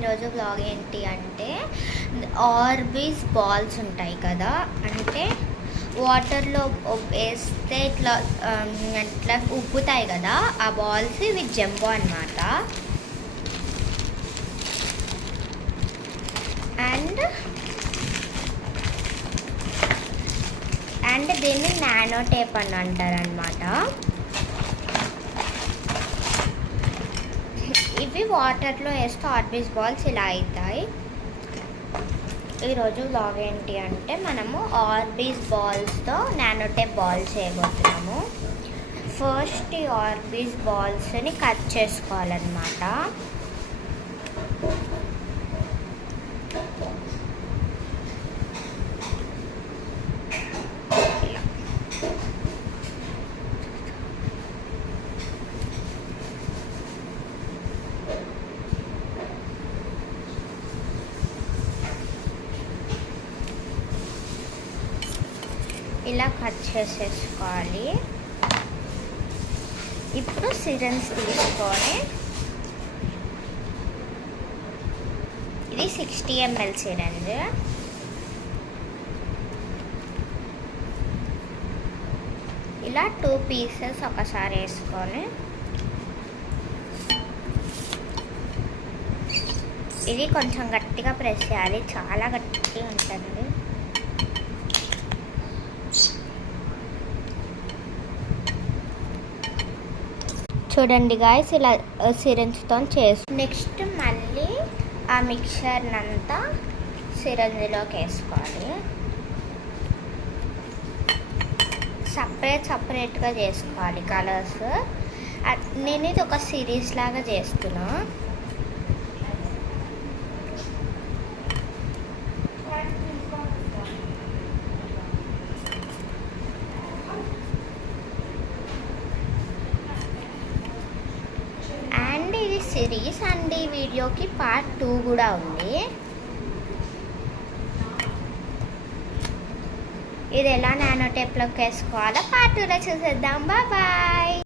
ఈరోజు బ్లాగ్ ఏంటి అంటే ఆర్బీస్ బాల్స్ ఉంటాయి కదా, అంటే వాటర్లో వేస్తే ఇట్లా ఇట్లా ఉబ్బుతాయి కదా ఆ బాల్స్. ఇవి జంబో అన్నమాట. అండ్ దీన్ని నానో టేప్ అని అంటారనమాట. ఇవి వాటర్లో వేస్తే ఆర్బీస్ బాల్స్ ఇలా అవుతాయి. ఈరోజు బ్లాగ్ ఏంటి అంటే మనము ఆర్బీస్ బాల్స్తో నానో టేప్ బాల్స్ చేయబోతున్నాము. ఫస్ట్ ఈ ఆర్బీస్ బాల్స్ని కట్ చేసుకోవాలన్నమాట. ఇలా కట్ చేసేసుకోవాలి. ఇప్పుడు సిరంజ్ తీసుకొని, ఇది 60 ml సిరంజ్. ఇలా 2 పీసెస్ ఒకసారి వేసుకొని, ఇది కొంచెం గట్టిగా ప్రెస్ చేయాలి, చాలా గట్టిగా ఉంటుంది. చూడండి గాయస్, ఇలా సిరంజ్తో నెక్స్ట్ మళ్ళీ ఆ మిక్చర్నంతా సిరంజ్లోకి వేసుకోవాలి. సపరేట్గా చేసుకోవాలి కలర్స్. నేను ఇది ఒక సిరీస్ లాగా చేస్తున్నా. సిరీస్ అండ్ ఈ వీడియోకి పార్ట్ 2 కూడా ఉంది. ఇది ఎలా నానో టేప్లోకి వేసుకోవాలో పార్ట్ 2లో చూసేద్దాం. బాయ్.